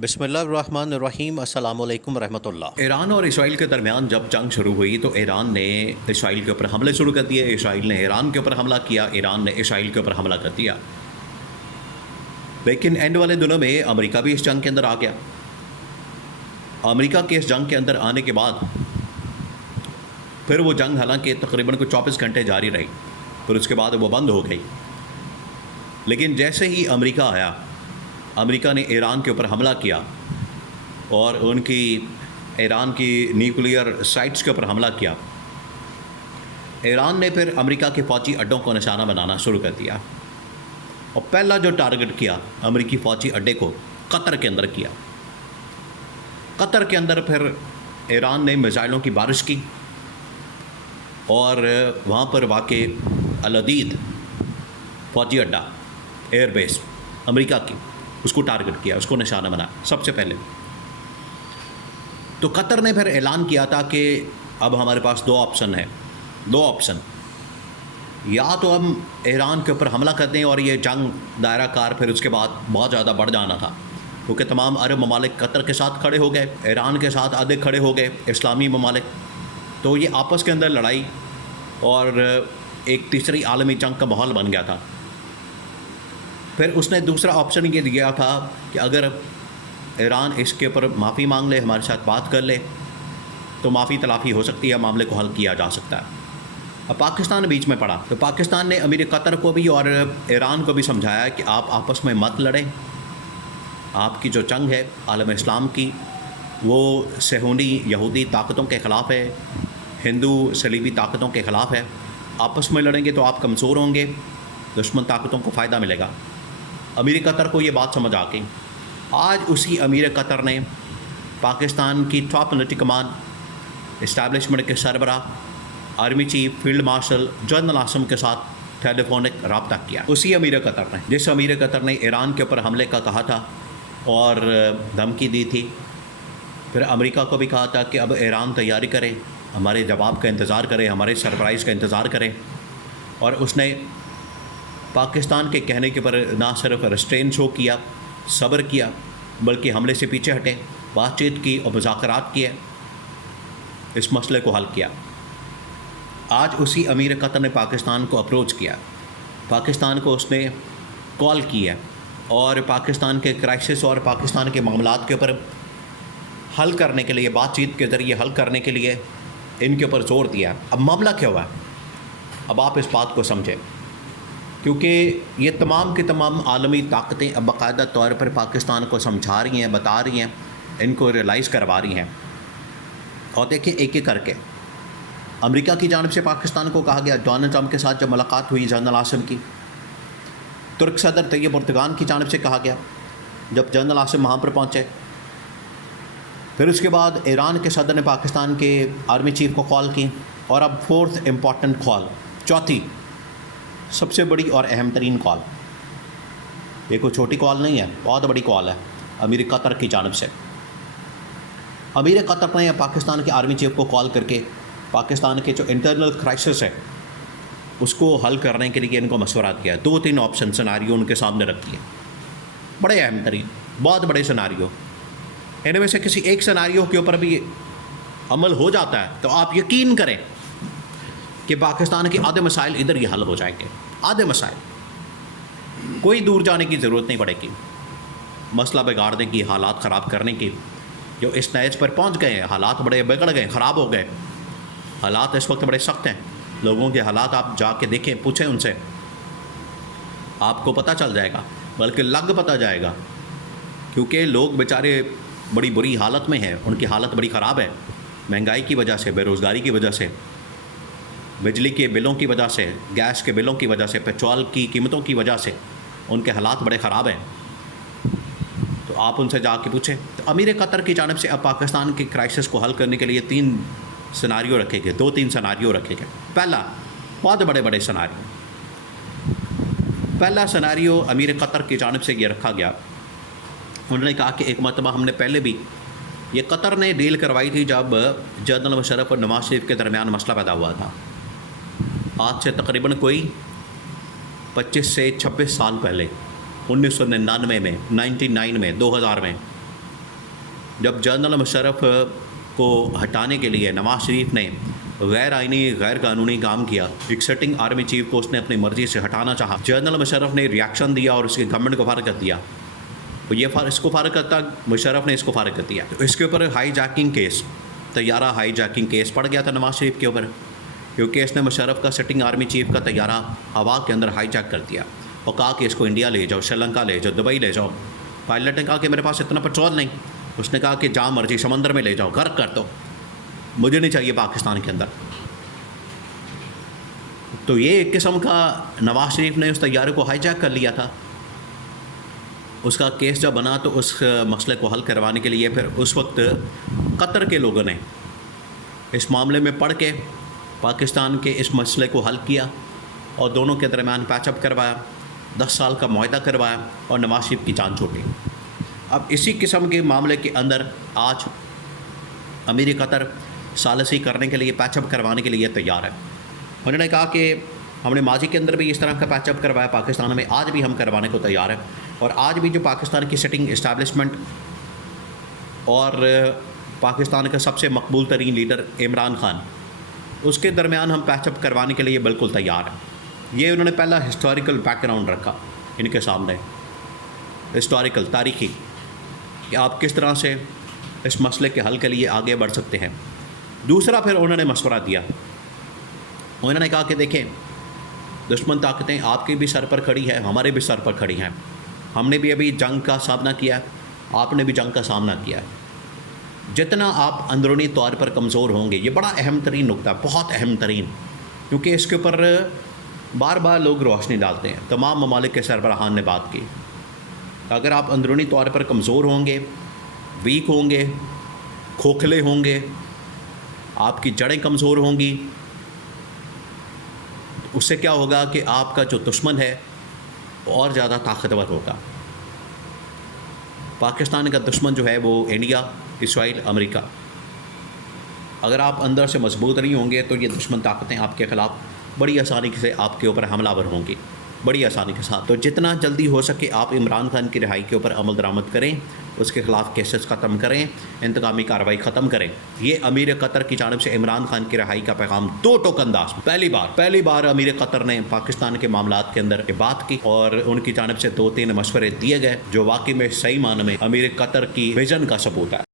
बिस्मिल्लाहिर्रहमानिर्रहीम अस्सलामुअलैकुम रहमतुल्लाह। ईरान और इसराइल के दरमियान जब जंग शुरू हुई तो ईरान ने इसराइल के ऊपर हमले शुरू कर दिए, इसराइल ने ईरान के ऊपर हमला किया, ईरान ने इसराइल के ऊपर हमला कर दिया। लेकिन एंड वाले दिनों में अमेरिका भी इस जंग के अंदर आ गया। अमेरिका के इस जंग के अंदर आने के बाद फिर वो जंग हालांकि तकरीबन कुछ 24 घंटे जारी रही, फिर उसके बाद वो बंद हो गई। लेकिन जैसे ही अमेरिका आया, अमेरिका ने ईरान के ऊपर हमला किया और उनकी ईरान की न्यूक्लियर साइट्स के ऊपर हमला किया। ईरान ने फिर अमेरिका के फ़ौजी अड्डों को निशाना बनाना शुरू कर दिया और पहला जो टारगेट किया अमेरिकी फ़ौजी अड्डे को कतर के अंदर किया। कतर के अंदर फिर ईरान ने मिसाइलों की बारिश की और वहाँ पर वाक़े अल-अदीद फ़ौजी अड्डा एयरबेस अमेरिका की, उसको टारगेट किया, उसको निशाना बनाया सबसे पहले। तो कतर ने फिर ऐलान किया था कि अब हमारे पास दो ऑप्शन, या तो हम ईरान के ऊपर हमला कर दें और ये जंग दायरा कार फिर उसके बाद बहुत ज़्यादा बढ़ जाना था, क्योंकि तमाम अरब ममालिक कतर के साथ खड़े हो गए, ईरान के साथ आधे खड़े हो गए इस्लामी ममालिक। तो ये आपस के अंदर लड़ाई और एक तीसरी आलमी जंग का माहौल बन गया था। फिर उसने दूसरा ऑप्शन ये दिया था कि अगर ईरान इसके ऊपर माफ़ी मांग ले, हमारे साथ बात कर ले, तो माफ़ी तलाफ़ी हो सकती है, मामले को हल किया जा सकता है। अब पाकिस्तान बीच में पड़ा, तो पाकिस्तान ने अमीर कतर को भी और ईरान को भी समझाया कि आप आपस में मत लड़ें। आपकी जो जंग है आलम इस्लाम की, वो सहूनी यहूदी ताकतों के ख़िलाफ़ है, हिंदू सलीबी ताकतों के ख़िलाफ़ है। आपस में लड़ेंगे तो आप कमज़ोर होंगे, दुश्मन ताकतों को फ़ायदा मिलेगा। अमीर कतर को ये बात समझ आ गई। आज उसी अमीर कतर ने पाकिस्तान की टॉप मिलिट्री कमान, इस्टेब्लिशमेंट के सरबराह, army chief, field marshal general Asim के साथ टेलीफोनिक रब्ता किया। उसी अमीर कतर ने, जिस अमीर कतर ने ईरान के ऊपर हमले का कहा था और धमकी दी थी, फिर अमेरिका को भी कहा था कि अब ईरान तैयारी करे, हमारे जवाब का इंतज़ार करे, हमारे सरप्राइज़ का इंतज़ार करे। और उसने पाकिस्तान के कहने के पर ना सिर्फ रेस्ट्रेन शो किया, सब्र किया, बल्कि हमले से पीछे हटे, बातचीत की और मुज़ाकरात किए, इस मसले को हल किया। आज उसी अमीर कतर ने पाकिस्तान को अप्रोच किया, पाकिस्तान को उसने कॉल की है और पाकिस्तान के क्राइसिस और पाकिस्तान के मामलात के ऊपर हल करने के लिए, बातचीत के ज़रिए हल करने के लिए इनके ऊपर ज़ोर दिया। अब मामला क्या हुआ, अब आप इस बात को समझें, क्योंकि ये तमाम की तमाम आलमी ताकतें अब बाकायदा तौर पर पाकिस्तान को समझा रही हैं, बता रही हैं, इनको रियलाइज़ करवा रही हैं। और देखिए एक एक करके अमेरिका की जानिब से पाकिस्तान को कहा गया, डोनाल्ड ट्रंप के साथ जब मुलाकात हुई जनरल आसिम की, तुर्क सदर तैयब एर्दोगान की जानिब से कहा गया जब जनरल आसिम वहाँ पर पहुँचे। फिर उसके बाद ईरान के सदर ने पाकिस्तान के आर्मी चीफ को कॉल की, और अब फोर्थ इम्पॉर्टेंट कॉल, चौथी सबसे बड़ी और अहम तरीन कॉल, ये कोई छोटी कॉल नहीं है, बहुत बड़ी कॉल है अमीर कतर की जानिब से। अमीर कतर ने पाकिस्तान के आर्मी चीफ को कॉल करके पाकिस्तान के जो इंटरनल क्राइसिस है उसको हल करने के लिए इनको मशवरा दिया। 2-3 ऑप्शन सिनारियो उनके सामने रख दिए, बड़े अहम तरीन, बहुत बड़े सिनारियो। इनमें से किसी एक सिनारियो के ऊपर भी अमल हो जाता है तो आप यकीन करें कि पाकिस्तान के आधे मसाइल इधर ही हल हो जाएंगे, आधे मसाइल, कोई दूर जाने की ज़रूरत नहीं पड़ेगी। मसला बिगाड़ने की, हालात ख़राब करने की, जो इस नैज पर पहुंच गए हैं, हालात बड़े बिगड़ गए, ख़राब हो गए, हालात इस वक्त बड़े सख्त हैं। लोगों के हालात आप जाके देखें, पूछें उनसे, आपको पता चल जाएगा, बल्कि लग पता जाएगा, क्योंकि लोग बेचारे बड़ी बुरी हालत में हैं, उनकी हालत बड़ी ख़राब है, महंगाई की वजह से, बेरोज़गारी की वजह से, बिजली के बिलों की वजह से, गैस के बिलों की वजह से, पेट्रोल की कीमतों की वजह से उनके हालात बड़े ख़राब हैं। तो आप उनसे जाके पूछें। तो अमीर कतर की जानिब से अब पाकिस्तान के क्राइसिस को हल करने के लिए 3 सिनारियो रखे गए, 2-3 सिनारियो रखे गए। पहला, बहुत बड़े बड़े सिनारियो, पहला सिनारियो अमीर कतर की जानिब से ये रखा गया, उन्होंने कहा कि एक मरतबा हमने पहले भी ये कतर ने डील करवाई थी जब जनरल मुशर्रफ और नवाज शरीफ के दरमियान मसला पैदा हुआ था, आज से तकरीबन कोई 25 से 26 साल पहले। 1999 में, 99 में, 2000 में जब जनरल मुशर्रफ को हटाने के लिए नवाज शरीफ ने गैर आइनी गैर कानूनी काम किया, एक सिटिंग आर्मी चीफ को उसने अपनी मर्जी से हटाना चाहा, जनरल मुशर्रफ ने रिएक्शन दिया और उसके गवर्नमेंट को फारिग कर दिया। तो ये इसको फारिग करता, मुशर्रफ ने इसको फारिग कर दिया। तो इसके ऊपर हाई जैकिंग केस, तैयारा हाई जैकिंग केस पड़ गया था नवाज शरीफ के ऊपर, क्योंकि इसने मुशर्रफ का सिटिंग आर्मी चीफ का तैयारा हवा के अंदर हाई जैक कर दिया और कहा कि इसको इंडिया ले जाओ, श्रीलंका ले जाओ, दुबई ले जाओ। पायलट ने कहा कि मेरे पास इतना पेट्रोल नहीं, उसने कहा कि जहाँ मर्जी समंदर में ले जाओ, गर्क कर दो, मुझे नहीं चाहिए पाकिस्तान के अंदर। तो ये एक किस्म का नवाज शरीफ ने उस तैयारे को हाईजैक कर लिया था। उसका केस जब बना तो उस मसले को हल करवाने के लिए फिर उस वक्त कतर के लोगों ने इस मामले में पढ़ के पाकिस्तान के इस मसले को हल किया और दोनों के दरमियान पैचअप करवाया, 10 साल का मुआहदा करवाया और नवाज शरीफ की जान छूटी। अब इसी किस्म के मामले के अंदर आज अमीर कतर सालसी करने के लिए, पैचअप करवाने के लिए तैयार है। उन्होंने कहा कि हमने माजी के अंदर भी इस तरह का पैचअप करवाया पाकिस्तान में, आज भी हम करवाने को तैयार हैं। और आज भी जो पाकिस्तान की सिटिंग इस्टेब्लिशमेंट और पाकिस्तान का सबसे मकबूल तरीन लीडर इमरान खान, उसके दरमियान हम पैचअप करवाने के लिए बिल्कुल तैयार हैं। ये उन्होंने पहला हिस्टोरिकल बैकग्राउंड रखा इनके सामने, हिस्टोरिकल तारीख़ी, कि आप किस तरह से इस मसले के हल के लिए आगे बढ़ सकते हैं। दूसरा फिर उन्होंने मशवरा दिया, उन्होंने कहा कि देखें, दुश्मन ताकतें आपके भी सर पर खड़ी है, हमारे भी सर पर खड़ी हैं, हमने भी अभी जंग का सामना किया, आपने भी जंग का सामना किया। जितना आप अंदरूनी तौर पर कमज़ोर होंगे, ये बड़ा अहम तरीन नुकता, बहुत अहम तरीन, क्योंकि इसके ऊपर बार बार लोग रोशनी डालते हैं। तमाम ममालिक के सरबराहान ने बात की, अगर आप अंदरूनी तौर पर कमज़ोर होंगे, वीक होंगे, खोखले होंगे, आपकी जड़ें कमज़ोर होंगी, उससे क्या होगा कि आपका जो दुश्मन है वो और ज़्यादा ताकतवर होगा। पाकिस्तान का दुश्मन जो है वो इंडिया, इसराइल, अमेरिका। अगर आप अंदर से मजबूत नहीं होंगे तो ये दुश्मन ताकतें आपके ख़िलाफ़ बड़ी आसानी से आपके ऊपर हमलावर होंगी, बड़ी आसानी के साथ। तो जितना जल्दी हो सके आप इमरान खान की रिहाई के ऊपर अमल दरामद करें, उसके ख़िलाफ़ केसेस ख़त्म करें, इंतकामी कार्रवाई ख़त्म करें। ये अमीर कतर की जानिब से इमरान खान की रिहाई का पैगाम दो टोक अंदाज, पहली बार अमीर कतर ने पाकिस्तान के मामलात के अंदर बात की और उनकी जानिब से 2-3 मशवरे दिए गए जो वाकई में सही माने में अमीर कतर की विजन का सबूत है।